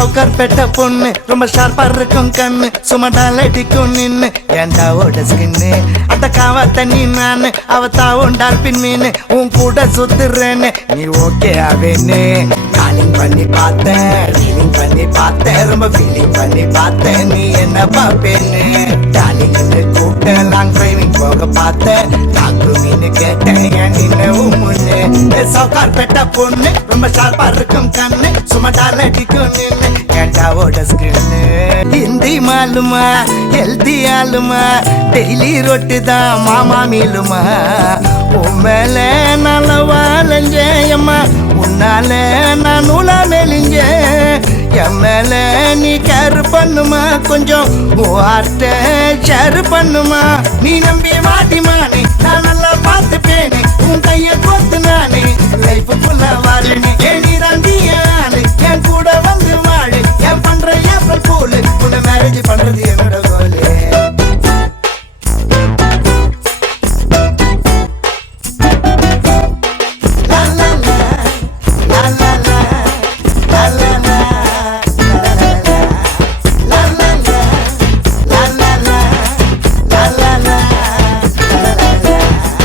சவுக்கார் பெட்ட பொண்ணு ரொம்ப ஷார்ப்பா இருக்கும் கண்ணு சும்மா டாலடிக்கும் நின்னு ஏண்டாவோட ஸ்கின்னு அந்த காவா தண்ணி நானு அவத்தாவும் டால்பின் மீன் உன் கூட சுத்துறேன்னு நீ ஓகே ஆவேன்னு காலிங் பண்ணி பார்த்தேன் ஃபீலிங் பண்ணி பார்த்தேன் ரொம்ப ஃபீலிங் பண்ணி பார்த்தேன் நீ என்ன பாப்பேன்னு டாலிங்னு கூப்பிட்ட லாங் டிரைவிங் போக பார்த்தேன் நாக்கு மீன் கேட்டேன் ஏன் நின்னவும் முன்னு சவுக்கார் பெட்ட பொண்ணு ரொம்ப ஷார்ப்பா இருக்கும் கண்ணு சும்மா டாலடிக்கும் நின்னு ஏண்டாவோட ஸ்கின்னு ஹிந்தி மாலுமா ஹெல்தி ஆளுமா டெய்லி ரொட்டி தான் மாமா மீலுமா உன் மேல நல்ல வாழஞ்சேயம்மா உன்னால நான் நூலா மெலிஞ்சேன் என் மேல நீ கேர் பண்ணுமா கொஞ்சம் வார்த்தை ஷேர் பண்ணுமா நீ நம்பி மாட்டிமானே நான் நல்லா பார்த்துப்பேனே உன் கைய கொத்து நானே லைஃப் ஃபுல்லா வாழனே ஏ நீ ரந்தியா